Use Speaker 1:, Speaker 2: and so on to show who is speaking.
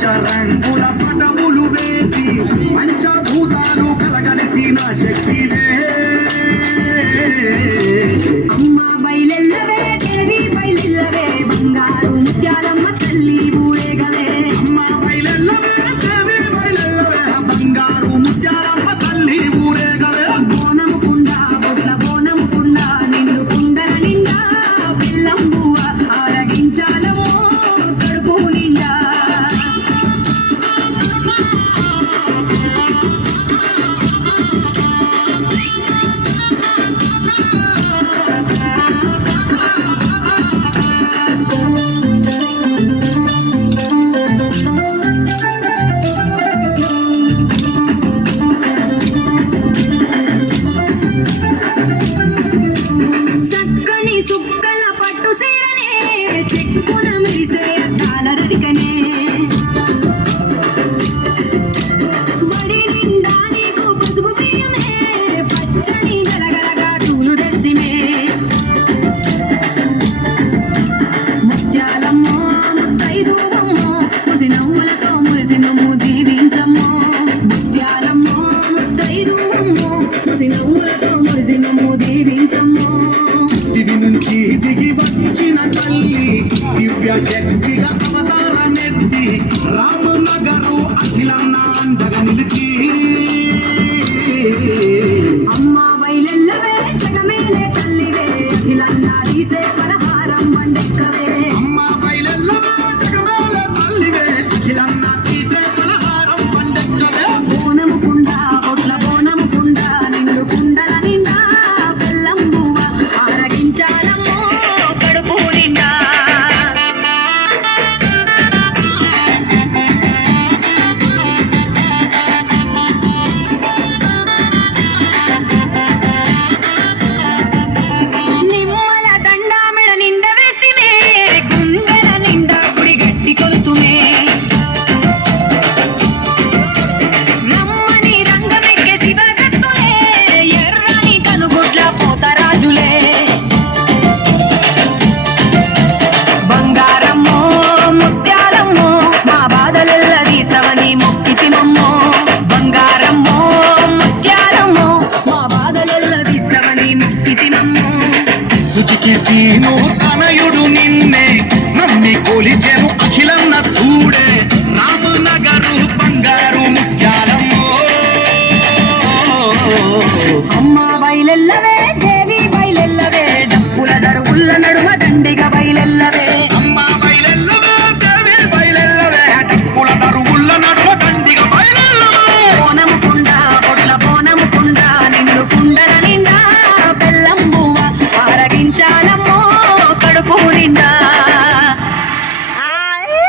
Speaker 1: 叫来不要
Speaker 2: సక్కని సుక్కల పట్టు సీరనే చెక్కున
Speaker 1: నెత్తి రామనగరు అఖిలన్న
Speaker 2: శుచికి నమ్ము
Speaker 1: శుచికి సీను తనయుడు నిన్నే. నమ్మి కొలిచెను అఖిలన్న చూడే రామనగరు బంగారు ముఖ్యాలమ్మో
Speaker 2: అమ్మ బయలెల్లవే దేవి బయలెల్లవే. డప్పుల దరువుల నడుమ దండిగా